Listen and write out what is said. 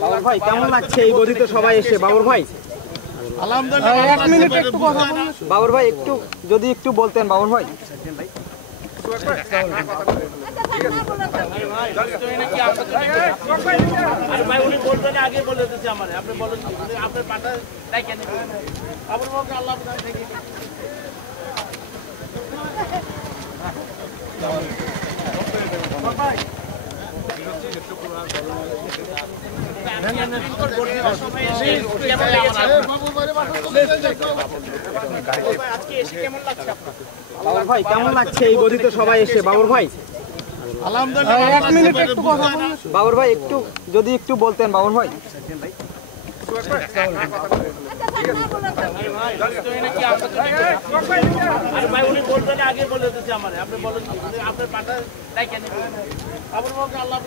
বাবর ভাই কেমন লাগছে এই গদিতে সবাই এসে? বাবর ভাই আলহামদুলিল্লাহ, এক মিনিট একটু কথা বলুন। বাবর ভাই একটু যদি একটু বলতেন বাবর ভাই। বাবর ভাই কেমন লাগছে এই গদিতে সবাই এসে? বাবর ভাই আলহামদুলিল্লাহ, এক মিনিট একটু কথা বলুন। বাবর ভাই একটু যদি একটু বলতেন বাবর ভাই। আল্লাহ